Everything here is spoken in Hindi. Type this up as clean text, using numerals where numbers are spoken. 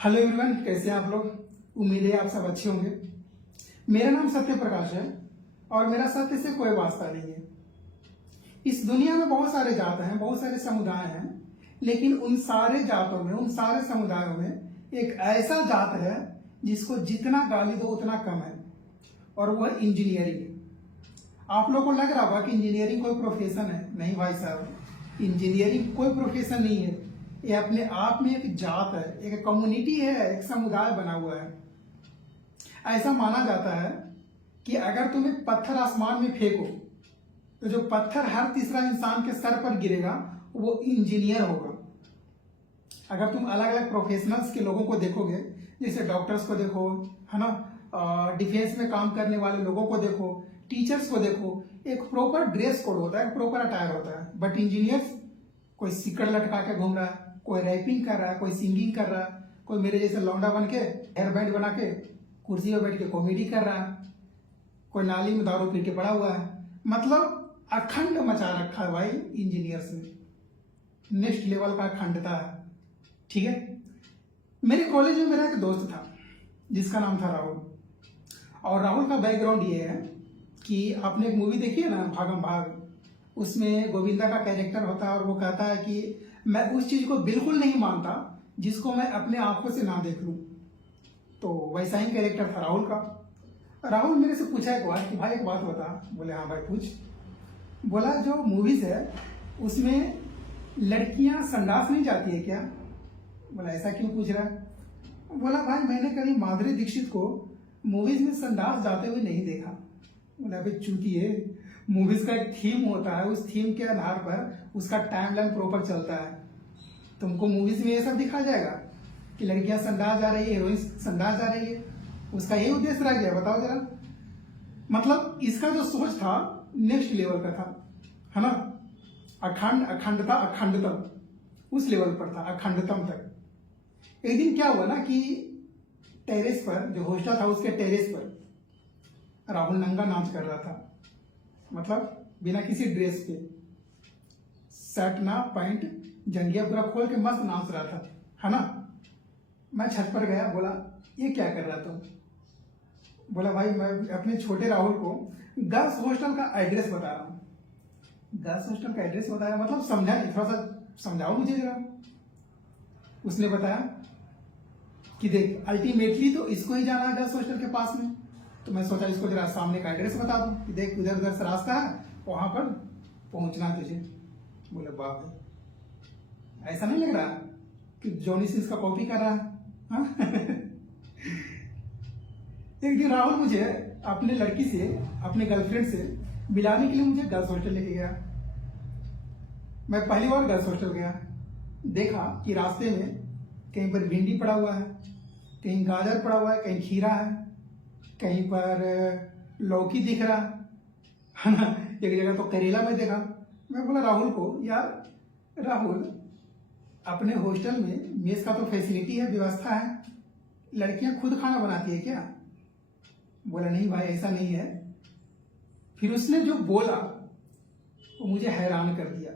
हेलो एवरीवन, कैसे हैं आप लोग। उम्मीद है आप सब अच्छे होंगे। मेरा नाम सत्य प्रकाश है और मेरा सत्य से कोई वास्ता नहीं है। इस दुनिया में बहुत सारे जात हैं, बहुत सारे समुदाय हैं, लेकिन उन सारे जातों में, उन सारे समुदायों में एक ऐसा जात है जिसको जितना गाली दो उतना कम है, और वह इंजीनियरिंग है। आप लोग को लग रहा होगा कि इंजीनियरिंग कोई प्रोफेशन है। नहीं भाई साहब, इंजीनियरिंग कोई प्रोफेशन नहीं है। ये अपने आप में एक जात है, एक कम्युनिटी है, एक समुदाय बना हुआ है। ऐसा माना जाता है कि अगर तुम एक पत्थर आसमान में फेंको तो जो पत्थर हर तीसरा इंसान के सर पर गिरेगा वो इंजीनियर होगा। अगर तुम अलग अलग प्रोफेशनल्स के लोगों को देखोगे, जैसे डॉक्टर्स को देखो, है ना, डिफेंस में काम करने वाले लोगों को देखो, टीचर्स को देखो, एक प्रॉपर ड्रेस कोड होता है, एक प्रॉपर अटायर होता है। बट इंजीनियर्स, कोई सिक्कड़ लटका के घूम रहा है, कोई रैपिंग कर रहा है, कोई सिंगिंग कर रहा है, कोई मेरे जैसे लौंडा बन के हेयर बैंड बना के कुर्सी पर बैठ के कॉमेडी कर रहा है, कोई नाली में दारू पी के पड़ा हुआ है। मतलब अखंड मचा रखा है भाई इंजीनियर्स ने। नेक्स्ट लेवल का अखंडता है। ठीक है, मेरे कॉलेज में मेरा एक दोस्त था जिसका नाम था राहुल। और राहुल का बैकग्राउंड ये है कि आपने एक मूवी देखी है ना, भागम भाग, उसमें गोविंदा का कैरेक्टर होता है और वो कहता है कि मैं उस चीज को बिल्कुल नहीं मानता जिसको मैं अपने आंखों से ना देख लूं। तो वैसा ही कैरेक्टर था राहुल का। राहुल मेरे से पूछा एक बार कि भाई एक बात बता। बोले हाँ भाई पूछ। बोला जो मूवीज है उसमें लड़कियां संडास नहीं जाती है क्या। बोला ऐसा क्यों पूछ रहा है। बोला भाई मैंने कभी माधुरी दीक्षित को मूवीज में संडास जाते हुए नहीं देखा। बोला अबे चूतिए, मूवीज का एक थीम होता है, उस थीम के आधार पर उसका टाइमलाइन प्रॉपर चलता है। तुमको मूवीज में ये सब दिखाया जाएगा कि लड़कियां संडास जा रही है, हीरोइन संडास जा रही है, उसका यही उद्देश्य रह गया। बताओ जरा। मतलब इसका जो सोच था नेक्स्ट लेवल का था, है ना। अखंड, अखंडता, अखंडतम उस लेवल पर था, अखंडतम तक। एक दिन क्या हुआ ना कि टेरेस पर, जो हॉस्टल था उसके टेरेस पर राहुल नंगा नाच कर रहा था। मतलब बिना किसी ड्रेस पे, शर्ट ना, पैंट, जंगिया पूरा खोल के मस्त नाच रहा था, है ना। मैं छत पर गया, बोला ये क्या कर रहा तुम। बोला भाई मैं अपने छोटे राहुल को गर्ल्स हॉस्टल का एड्रेस बता रहा हूँ। गर्ल्स हॉस्टल का एड्रेस बताया, मतलब समझा, थोड़ा सा समझाओ मुझे जरा। उसने बताया कि देख अल्टीमेटली तो इसको ही जाना है गर्ल्स हॉस्टल के पास में। तो मैं सोचा इसको जरा सामने का एड्रेस बता दूं कि देख उधर उधर से रास्ता है, वहां पर पहुंचना तुझे। बोले बाप रे, ऐसा नहीं लग रहा कि जॉनी सिंस का कॉपी कर रहा है। हाँ? एक दिन राहुल मुझे अपने लड़की से, अपने गर्लफ्रेंड से मिलाने के लिए मुझे गर्ल्स हॉस्टल लेके गया। मैं पहली बार गर्ल्स हॉस्टल गया, देखा कि रास्ते में कहीं पर भिंडी पड़ा हुआ है, कहीं गाजर पड़ा हुआ है, कहीं खीरा है, कहीं पर लौकी दिख रहा है ना, एक जगह तो करेला में देखा। मैं बोला राहुल को, यार राहुल अपने हॉस्टल में मेस का तो फैसिलिटी है, व्यवस्था है, लड़कियां खुद खाना बनाती है क्या। बोला नहीं भाई ऐसा नहीं है। फिर उसने जो बोला वो मुझे हैरान कर दिया।